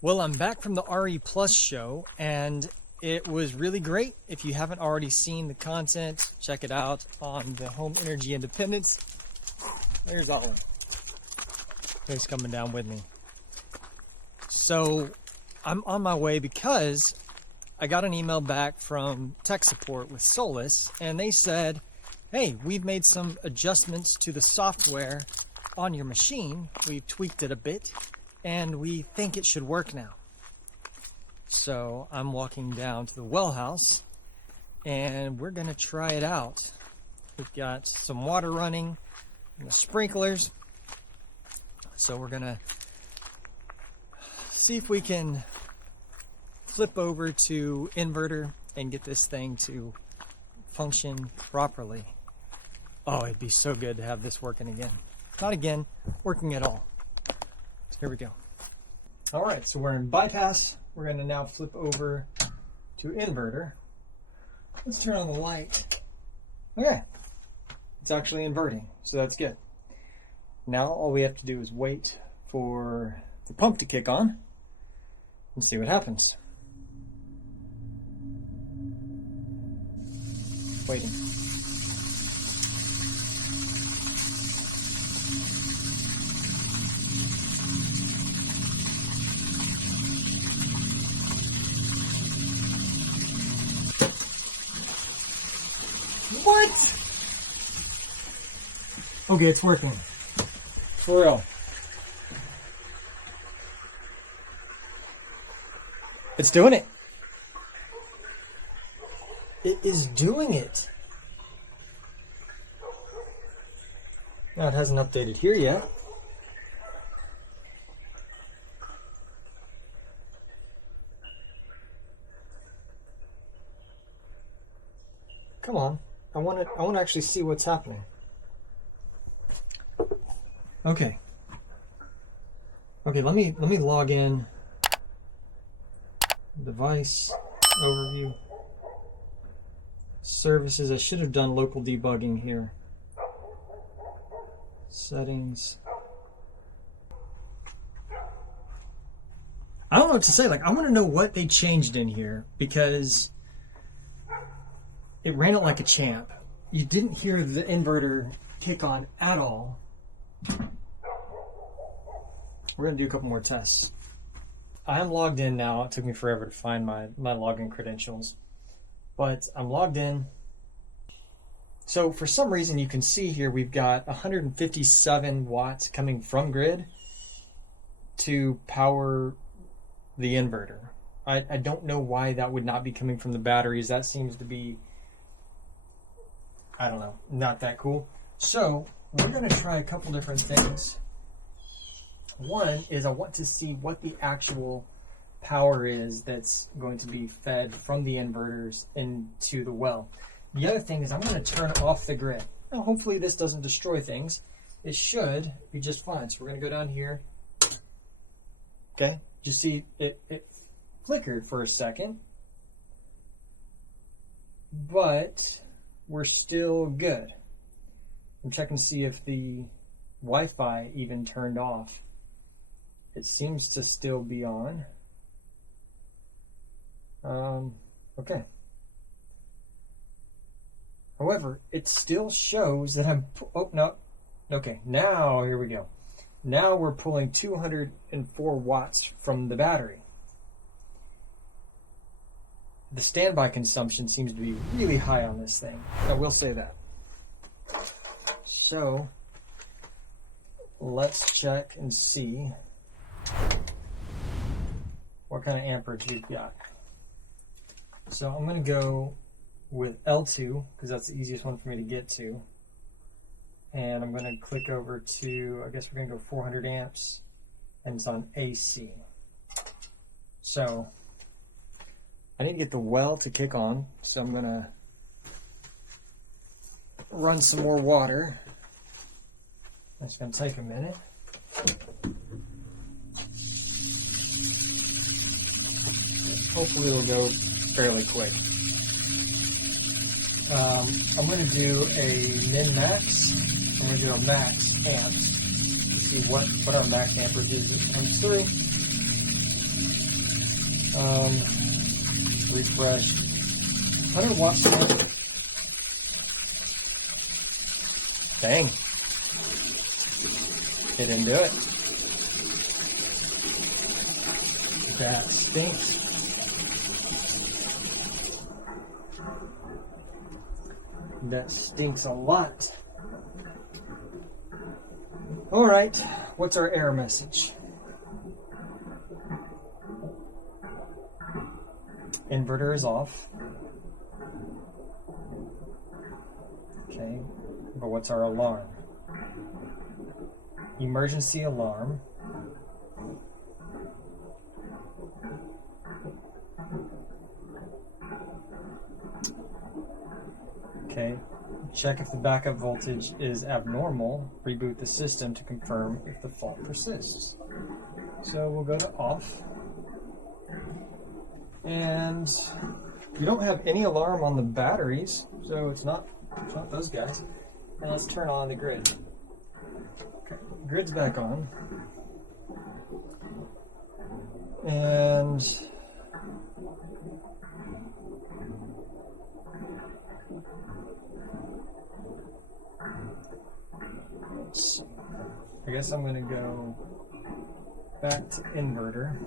Well, I'm back from the RE Plus show, and it was really great. If you haven't already seen the content, check it out on the Home Energy Independence. There's Ollie. He's coming down with me. So I'm on my way because I got an email back from tech support with Solis, and they said, hey, we've made some adjustments to the software on your machine. We've tweaked it a bit, and we think it should work now. So I'm walking down to the well house, and we're gonna try it out. We've got some water running and the sprinklers. So we're gonna see if we can flip over to Inverter and get this thing to function properly. Oh, it'd be so good to have this working again. Not again, working at all. So here we go. All right, so we're in bypass. We're gonna now flip over to Inverter. Let's turn on the light. Okay, it's actually inverting, so that's good. Now all we have to do is wait for the pump to kick on and see what happens. Waiting. What? Okay, it's working. For real. It's doing it. It is doing it. Now it hasn't updated here yet. Come on. I want to actually see what's happening. Okay. Okay, let me log in. Device overview. Services. I should have done local debugging here. Settings. I don't know what to say. Like, I want to know what they changed in here because it ran it like a champ. You didn't hear the inverter kick on at all. We're going to do a couple more tests. I am logged in now. It took me forever to find my login credentials. But I'm logged in. So for some reason you can see here we've got 157 watts coming from grid to power the inverter. I don't know why that would not be coming from the batteries. That seems to be, I don't know, not that cool. So we're going to try a couple different things. One is I want to see what the actual power is that's going to be fed from the inverters into the well. The other thing is I'm going to turn off the grid. Now hopefully this doesn't destroy things. It should be just fine. So we're going to go down here. Okay, you see it flickered for a second, but we're still good. I'm checking to see if the Wi-Fi even turned off. It seems to still be on. Okay. However, it still shows that I'm, oh, no. Okay, now here we go. Now we're pulling 204 watts from the battery. The standby consumption seems to be really high on this thing. I will say that. So, let's check and see what kind of amperage we've got. So I'm going to go with L2 because that's the easiest one for me to get to. And I'm going to click over to, I guess we're going to go 400 amps, and it's on AC. So I need to get the well to kick on, so I'm going to run some more water. That's going to take a minute. Hopefully it'll go fairly quick. I'm going to do a min-max. I'm going to do a max amp to see what our max amperage is that comes through. Refresh. 100 watts. Dang. It didn't do it. That stinks. That stinks a lot. All right, what's our error message? Inverter is off. Okay, but what's our alarm? Emergency alarm. Okay, check if the backup voltage is abnormal. Reboot the system to confirm if the fault persists. So we'll go to off. And you don't have any alarm on the batteries, so it's not those guys. And let's turn on the grid. Okay, grid's back on. And let's see. I guess I'm going to go back to inverter.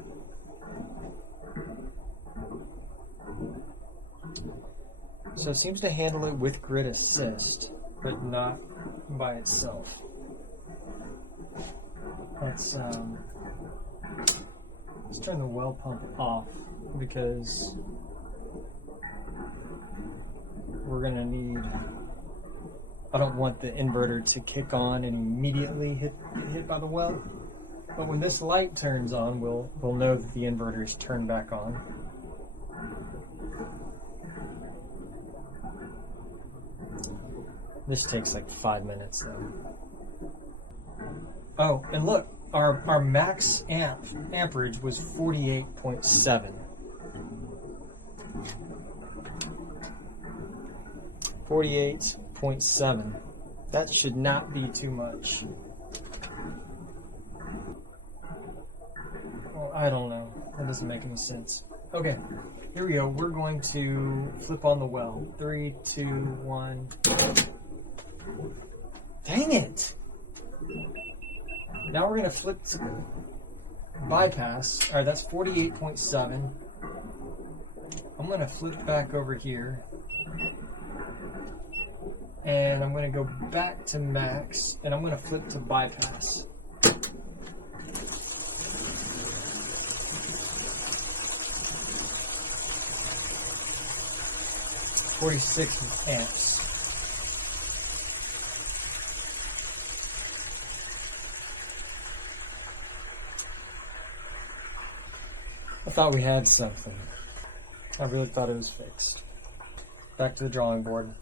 So it seems to handle it with grid assist, but not by itself. Let's turn the well pump off because we're gonna need. I don't want the inverter to kick on and immediately get hit by the well. But when this light turns on, we'll know that the inverter is turned back on. This takes like 5 minutes though. Oh, and look, our max amperage was 48.7. 48.7. That should not be too much. Well, I don't know. That doesn't make any sense. Okay, here we go. We're going to flip on the well. 3, 2, 1. Dang it! Now we're going to flip to bypass. Alright, that's 48.7. I'm going to flip back over here. And I'm going to go back to max. And I'm going to flip to bypass. .46 amps. I thought we had something. I really thought it was fixed. Back to the drawing board.